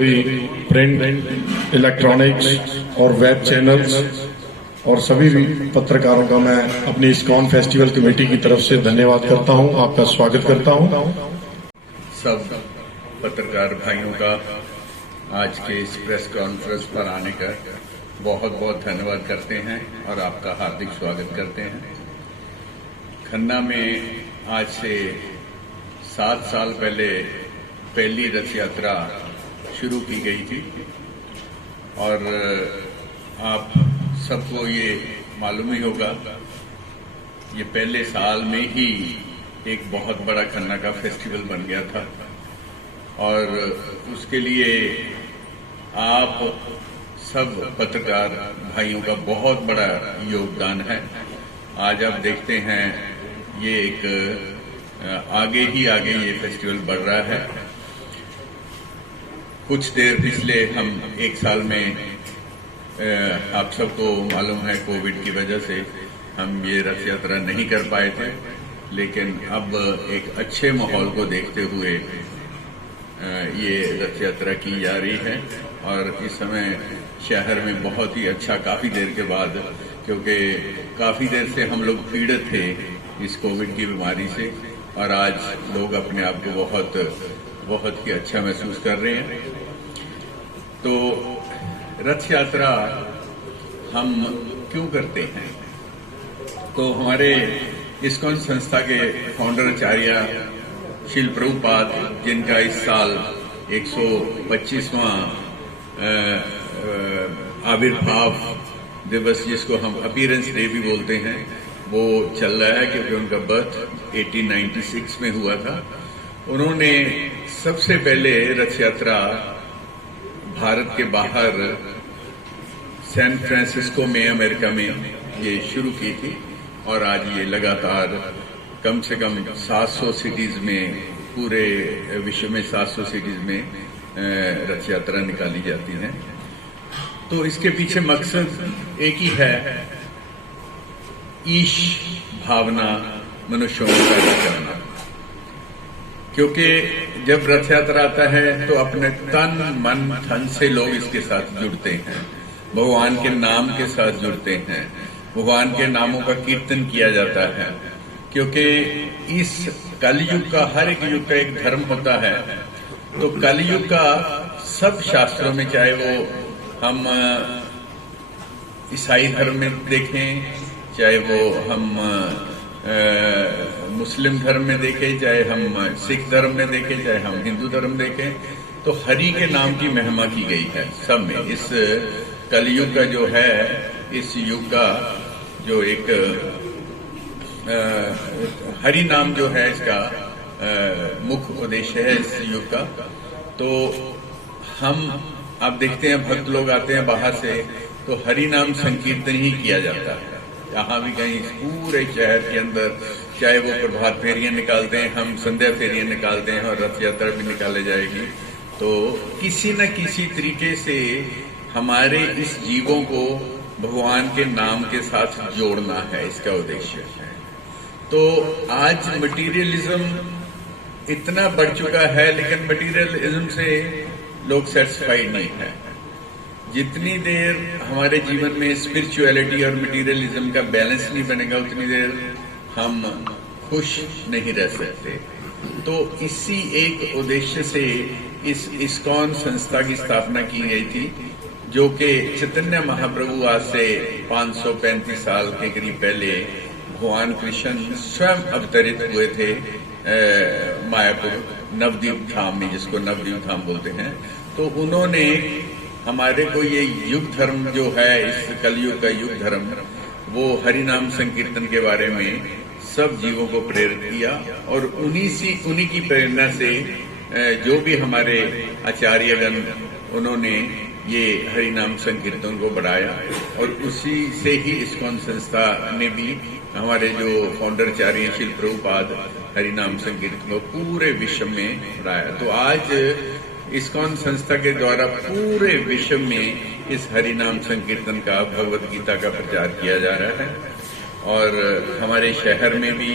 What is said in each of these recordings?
भी print, electronics और web channels और सभी भी पत्रकारों का मैं अपनी इस्कॉन फेस्टिवल कमेटी की तरफ से धन्यवाद करता हूं, आपका स्वागत करता हूं। सब पत्रकार भाइयों का आज के इस प्रेस कॉन्फ्रेंस पर आने का बहुत बहुत धन्यवाद करते हैं और आपका हार्दिक स्वागत करते हैं। खन्ना में आज से 7 साल पहले पहली रथ यात्रा शुरू की गई थी और आप सबको ये मालूम ही होगा, ये पहले साल में ही एक बहुत बड़ा खन्ना का फेस्टिवल बन गया था और उसके लिए आप सब पत्रकार भाइयों का बहुत बड़ा योगदान है। आज आप देखते हैं ये एक आगे ही आगे ये फेस्टिवल बढ़ रहा है। कुछ देर पिछले हम 1 साल में आप सबको मालूम है कोविड की वजह से हम ये रथ यात्रा नहीं कर पाए थे, लेकिन अब एक अच्छे माहौल को देखते हुए ये रथ यात्रा की जा रही है और इस समय शहर में बहुत ही अच्छा, काफी देर के बाद, क्योंकि काफी देर से हम लोग पीड़ित थे इस कोविड की बीमारी से और आज लोग अपने आप को बहुत ही अच्छा महसूस कर रहे हैं। तो रथ यात्रा हम क्यों करते हैं? तो हमारे इस्कॉन संस्था के फाउंडर आचार्य श्रील प्रभुपाद, जिनका इस साल 125वां आविर्भाव दिवस, जिसको हम अपीयरेंस डे भी बोलते हैं, वो चल रहा है क्योंकि उनका बर्थ 1896 में हुआ था। उन्होंने सबसे पहले रथ यात्रा भारत के बाहर सैन फ्रांसिस्को में, अमेरिका में ये शुरू की थी और आज ये लगातार कम से कम 700 सिटीज में, पूरे विश्व में 700 सिटीज में रथ यात्रा निकाली जाती है। तो इसके पीछे मकसद एक ही है, ईश भावना मनुष्यों में पैदा करना। क्योंकि जब रथ यात्रा आता है तो अपने तन मन धन से लोग इसके साथ जुड़ते हैं, भगवान के नाम के साथ जुड़ते हैं, भगवान के नामों का कीर्तन किया जाता है। क्योंकि इस कलयुग का, हर एक युग का एक धर्म होता है, तो कलयुग का सब शास्त्रों में, चाहे वो हम ईसाई धर्म में देखें, चाहे वो हम मुस्लिम धर्म में देखें, चाहे हम सिख धर्म में देखें, चाहे हम हिंदू धर्म देखें, तो हरि के नाम की महिमा की गई है सब में। इस कलयुग का जो है, इस युग का जो एक हरि नाम जो है, इसका मुख्य उद्देश्य है इस युग का। तो हम, आप देखते हैं भक्त लोग आते हैं बाहर से, तो हरि नाम संकीर्तन ही किया जाता है। यहाँ भी कहीं पूरे शहर के अंदर, चाहे वो प्रभात फेरियां निकालते हैं, हम संध्या फेरियां निकालते हैं और रथ यात्रा भी निकाले जाएगी। तो किसी न किसी तरीके से हमारे इस जीवों को भगवान के नाम के साथ जोड़ना है, इसका उद्देश्य है। तो आज मटीरियलिज्म इतना बढ़ चुका है, लेकिन मटीरियलिज्म से लोग सेटिस्फाइड नहीं है। जितनी देर हमारे जीवन में स्पिरिचुअलिटी और मटीरियलिज्म का बैलेंस नहीं बनेगा, उतनी देर हम खुश नहीं रह सकते। तो इसी एक उद्देश्य से इस इस्कॉन संस्था की स्थापना की गई थी, जो कि चैतन्य महाप्रभु आज से 535 साल के करीब पहले भगवान कृष्ण स्वयं अवतरित हुए थे मायापुर नवद्वीप धाम में, जिसको नवद्वीप धाम बोलते हैं। तो उन्होंने हमारे को ये युग धर्म जो है, इस कलयुग का युग धर्म, वो हरिनाम संकीर्तन के बारे में सब जीवों को प्रेरित किया और उन्हीं की प्रेरणा से जो भी हमारे आचार्यगण, उन्होंने ये हरिनाम संकीर्तन को बढ़ाया और उसी से ही इस्कॉन संस्था ने भी, हमारे जो फाउंडर आचार्य श्रील प्रभुपाद, हरिनाम संकीर्तन को पूरे विश्व में बढ़ाया। तो आज इस्कॉन संस्था के द्वारा पूरे विश्व में इस हरिनाम संकीर्तन का, भगवत गीता का प्रचार किया जा रहा है। और हमारे शहर में भी,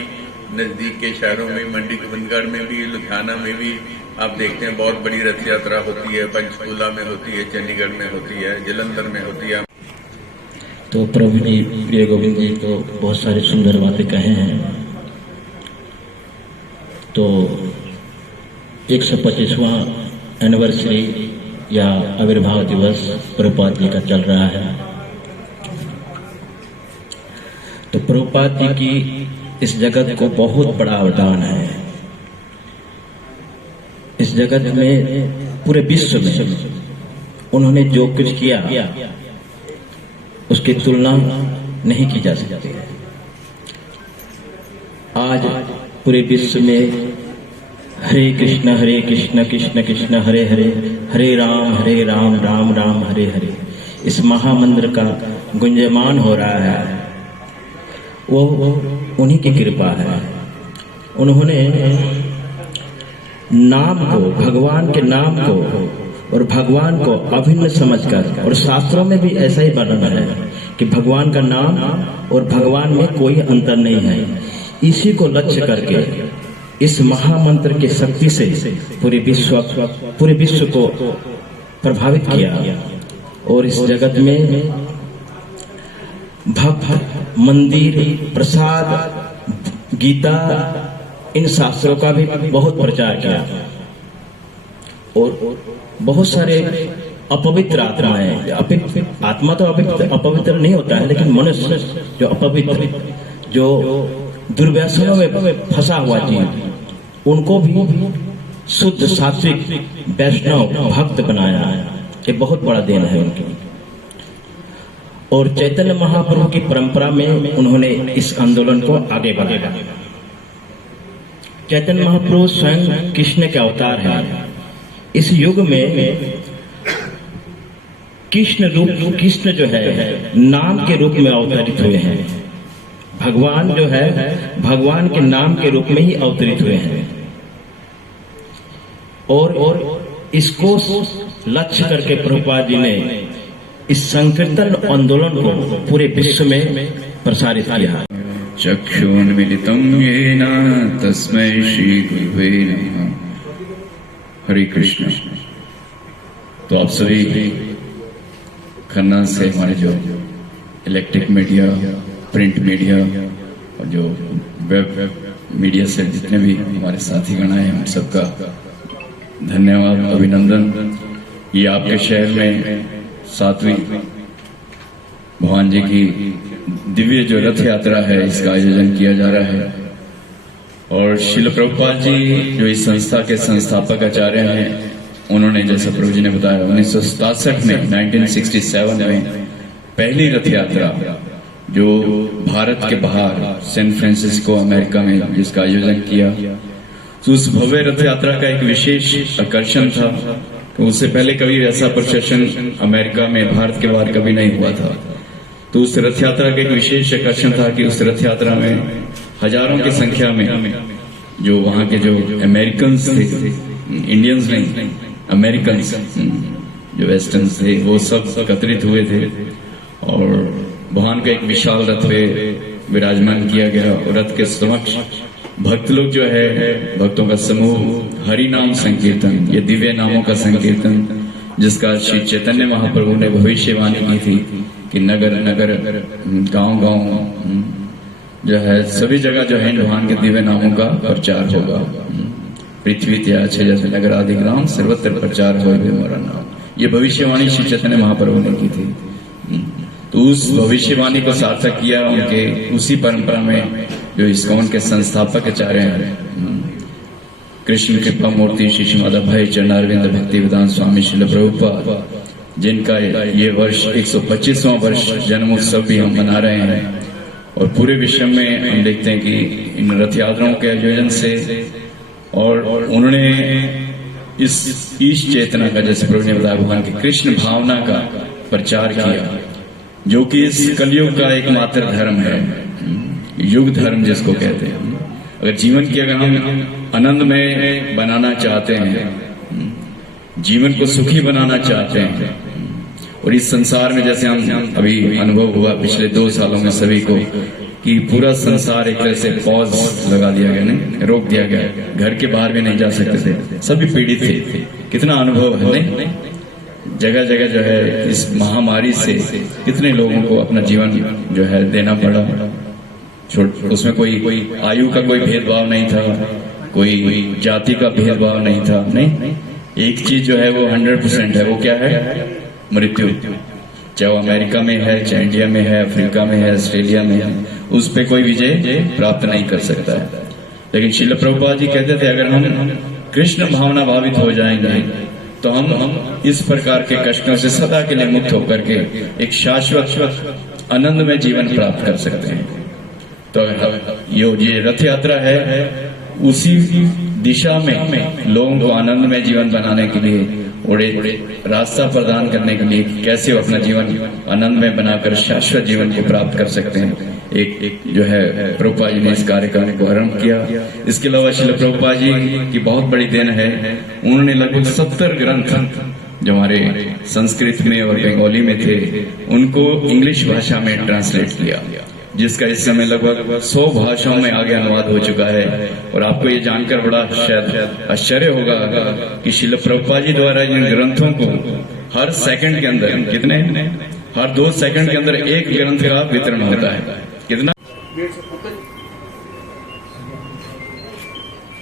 नजदीक के शहरों में, मंडी गोविंदगढ़ में भी, लुधियाना में भी, आप देखते हैं बहुत बड़ी रथ यात्रा होती है, पंचकूला में होती है, चंडीगढ़ में होती है, जलंधर में होती है। तो प्रभु जी, प्रिय गोविंद जी तो बहुत सारी सुंदर बातें कहे हैं। तो 125वां एनिवर्सरी या आविर्भाव दिवस प्रभुपाद जी का चल रहा है। तो प्रभुपाद जी की इस जगत को बहुत बड़ा वरदान है। इस जगत में, पूरे विश्व में उन्होंने जो कुछ किया उसकी तुलना नहीं की जा सकती। आज पूरे विश्व में हरे कृष्ण कृष्ण कृष्ण हरे हरे, हरे राम राम राम हरे हरे, इस महामंत्र का गुंजयमान हो रहा है। वो उन्हीं की कृपा है। उन्होंने नाम को, भगवान के नाम को और भगवान को अभिन्न समझकर, और शास्त्रों में भी ऐसा ही वर्णन है कि भगवान का नाम और भगवान में कोई अंतर नहीं है। इसी को लक्ष्य करके इस महामंत्र की शक्ति से पूरे विश्व को प्रभावित किया। और इस जगत में भक्त, मंदिर, प्रसाद, गीता, इन शास्त्रों का भी बहुत प्रचार किया। और बहुत सारे अपवित्र आत्माएं, आत्मा तो अपवित्र नहीं होता है, लेकिन मनुष्य जो अपवित्र, जो दुर्व्यसनों में फंसा हुआ जीव, उनको भी शुद्ध सात्विक वैष्णव भक्त बनाया है। ये बहुत बड़ा देन है उनकी। और चैतन्य महाप्रभु की परंपरा में उन्होंने इस आंदोलन को आगे बढ़ाया। चैतन्य महाप्रभु स्वयं कृष्ण के अवतार हैं। इस युग में कृष्ण जो है नाम के रूप में अवतरित हुए हैं। भगवान जो है भगवान के नाम के रूप में ही अवतरित हुए हैं। और इसको लक्ष्य करके प्रभुपाद जी ने इस संकीर्तन आंदोलन को पूरे विश्व में प्रसारित किया। चक्षुन्मिलितं येन तस्मै श्री गुरुवे नमः। हरे कृष्ण। तो आप सभी खन्ना से हमारे जो इलेक्ट्रिक मीडिया, प्रिंट मीडिया और जो वेब मीडिया से जितने भी हमारे साथी गण आए हैं, उन सबका धन्यवाद, अभिनंदन। ये आपके शहर में 7वीं भगवान जी की दिव्य जो रथ यात्रा है, इसका आयोजन किया जा रहा है। और श्रील प्रभुपाद जी जो इस संस्था के संस्थापक आचार्य हैं, उन्होंने, जैसा प्रभु जी ने बताया, 1967 में 1967 में पहली रथ यात्रा जो भारत के बाहर सैन फ्रांसिस्को अमेरिका में जिसका आयोजन किया, तो उस भव्य रथ यात्रा का एक विशेष आकर्षण था। तो उससे पहले कभी ऐसा प्रोसेशन अमेरिका में, भारत के बाहर कभी नहीं हुआ था। तो उस रथ यात्रा का एक विशेष आकर्षण था कि उस रथ यात्रा में हजारों की संख्या में जो वहाँ के जो अमेरिकन्स थे, इंडियंस नहीं, अमेरिकन्स जो वेस्टर्न्स थे, वो सब एकत्रित हुए थे। और भगवान का एक विशाल रथ पे विराजमान किया गया। और रथ के समक्ष भक्त लोग जो है, भक्तों का समूह हरि नाम संकीर्तन, ये दिव्य नामों का संकीर्तन, जिसका श्री चैतन्य महाप्रभु ने भविष्यवाणी की थी कि नगर नगर, गांव गांव जो है, सभी जगह जो है भगवान के दिव्य नामों का प्रचार होगा। पृथ्वी त्याग जैसे नगर आदि ग्राम, सर्वत्र प्रचार हो मेरा नाम। ये भविष्यवाणी श्री चैतन्य महाप्रभु ने की थी। तो उस भविष्यवाणी को सार्थक किया उनके उसी परंपरा में जो इस्कॉन के संस्थापक आचार्य हैं, कृष्ण कृपा मूर्ति श्री श्रीमद अभय चरणारविंद भक्ति वेदांत स्वामी श्रील प्रभुपाद, जिनका ये वर्ष 125वां वर्ष जन्मोत्सव भी हम मना रहे हैं। और पूरे विश्व में हम देखते हैं कि इन रथ यात्राओं के आयोजन से, और उन्होंने इस ईश चेतना का, जैसे प्रभु ने बताया, भगवान की कृष्ण भावना का प्रचार किया, जो कि इस कलयुग का एकमात्र धर्म है, युग धर्म जिसको कहते हैं। अगर जीवन की अगर हम आनंदमय बनाना चाहते हैं, जीवन को सुखी बनाना चाहते हैं, और इस संसार में जैसे हम अभी अनुभव हुआ पिछले 2 सालों में सभी को कि पूरा संसार एक तरह से पॉज लगा दिया गया, नहीं रोक दिया गया, घर के बाहर भी नहीं जा सकते थे, सभी पीड़ित थे। कितना अनुभव है नहीं, जगह जगह जो है इस महामारी से कितने लोगों को अपना जीवन जो है देना पड़ा। उसमें कोई आयु का कोई भेदभाव नहीं था, कोई जाति का भेदभाव नहीं था, नहीं, एक चीज जो है वो 100% है, वो क्या है? मृत्यु। चाहे वो अमेरिका में है, चाहे इंडिया में है, अफ्रीका में है, ऑस्ट्रेलिया में है, उस पे कोई विजय प्राप्त नहीं कर सकता है। लेकिन श्रील प्रभुपाद जी कहते थे अगर हम कृष्ण भावना भावित हो जाएंगे तो हम इस प्रकार के कष्टों से सदा के लिए मुक्त होकर के एक शाश्वत आनंद में जीवन प्राप्त कर सकते हैं। तो ये रथ यात्रा है, उसी दिशा में लोगों को आनंद में जीवन बनाने के लिए और एक रास्ता प्रदान करने के लिए कैसे वो अपना जीवन आनंद में बनाकर शाश्वत जीवन को प्राप्त कर सकते हैं, एक जो है प्रभुपाद जी ने इस कार्यक्रम को आरंभ किया। इसके अलावा श्रील प्रभुपाद जी की बहुत बड़ी देन है, उन्होंने लगभग 70 ग्रंथ जो हमारे संस्कृत में और बंगाली में थे उनको इंग्लिश भाषा में ट्रांसलेट किया, जिसका इस समय लगभग 100 भाषाओं में आगे अनुवाद हो चुका है। और आपको ये जानकर बड़ा शायद आश्चर्य होगा कि श्रील प्रभुपाद जी द्वारा इन ग्रंथों को हर सेकंड के अंदर कितने, हर 2 सेकंड के अंदर एक ग्रंथ का वितरण होता है। कितना?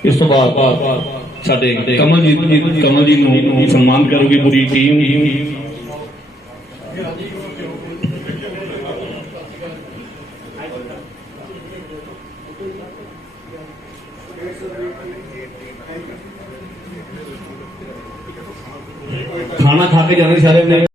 ਇਸ ਤੋਂ ਬਾਅਦ ਸਾਡੇ ਕਮਲ ਜੀ ਨੂੰ ਸਨਮਾਨ ਕਰੂਗੀ ਪੂਰੀ ਟੀਮ। ਖਾਣਾ ਖਾ ਕੇ ਜਾਣੇ ਸਾਰੇ ਨੇ।